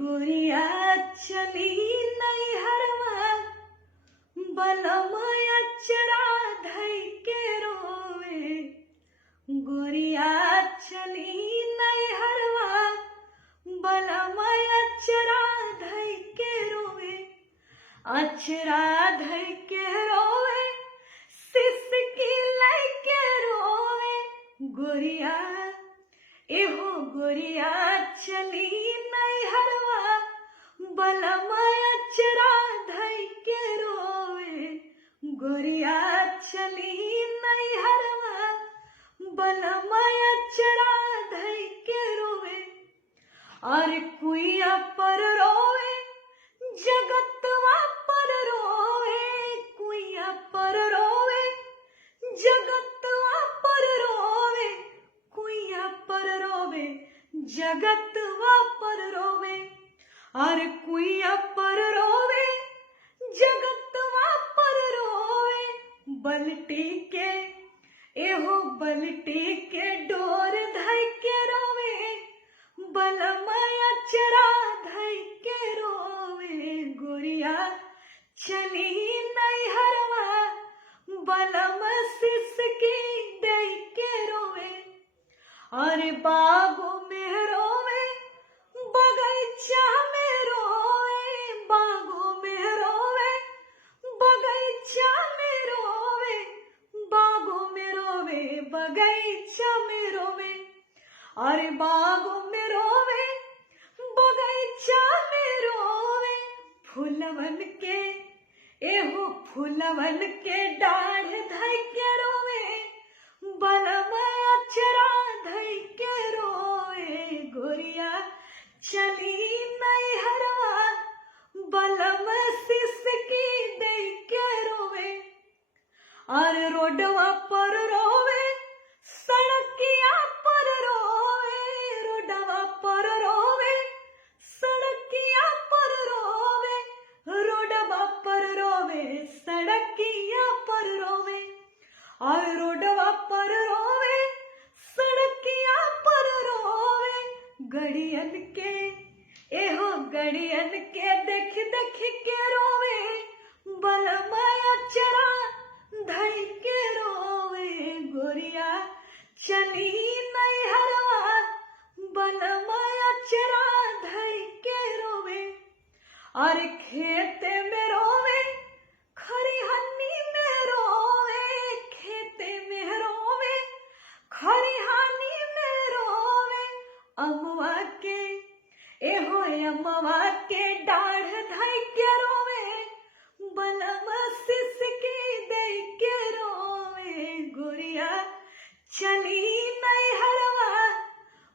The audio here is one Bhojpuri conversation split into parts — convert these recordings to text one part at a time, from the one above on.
गोरिया चली नैहरवा बलमया चरा धई के रोवे। गोरिया चली नैहरवा बलमया चरा धई के रोवे। अचरा धई के रोवे सिसकी लाई के रोवे। गोरिया एहो गोरिया चली नैहरवा बलमया चरा धई के रोवे। गोरिया चली नैहरवा बलमया चरा धई के रोवे। और कुइया पर रोवे जगतवा पर रोवे। कुइया पर रोवे जगतवा पर रोवे। कुइया पर रोवे जगतवा पर रोवे। और कुइया पर रोवे जगतवा पर रोवे। बलटी के एहो बलटी के डोर धई के रोवे। बलमया चरा धई के रोवे। गोरिया चली नैहरवा बलम सिसकी दई के रोवे। और बागों में रोवे बगीचा में रोवे। बागों में रोवे बगीचा में रोवे। बागों में रोवे बगीचा में रोवे। और बागों में रोवे बगीचा में रोवे। फूलवन के एहो फूलवन के डाढ़ धई के रोवे। बलमया चरा धई के रोवे। गोरिया चली नैहरवा बलम सिसकी दई के रोवे। और रोडवा पर रोवे सड़किया पर रोवे। रोडवा पर रोवे सड़किया पर रोवे। रोडवा पर रोवे सड़किया पर रोवे। और रोडवा पर रोवे सड़किया पर रोवे। गड़ियन के एहो गड़ियन के देख देख के रोवे। बलमया चरा धई के रोवे। गोरिया चली नैहरवा बलमया चरा धई के रोवे। और खेते में रोवे खरिहानी में रोवे। खेते में रोवे खरिहानी में रोवे। अमवा के एहो अमवा के डाढ़ धई के रोवे। बलम सिसकी दई के रोवे। गोरिया चली नैहरवा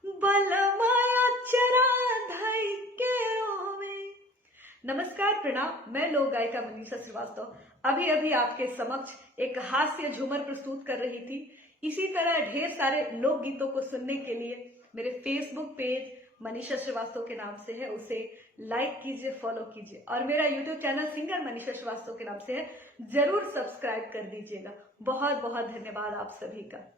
बलमया चरा धई के रोवे। नमस्कार, प्रणाम। मैं लोक गायिका मनीषा श्रीवास्तव अभी अभी आपके समक्ष एक हास्य झूमर प्रस्तुत कर रही थी। इसी तरह ढेर सारे लोक गीतों को सुनने के लिए मेरे फेसबुक पेज मनीषा श्रीवास्तव के नाम से है, उसे लाइक कीजिए, फॉलो कीजिए। और मेरा YouTube channel singer Manisha Shrivastava के नाम से है, जरूर सब्सक्राइब कर दीजिएगा। बहुत बहुत धन्यवाद आप सभी का।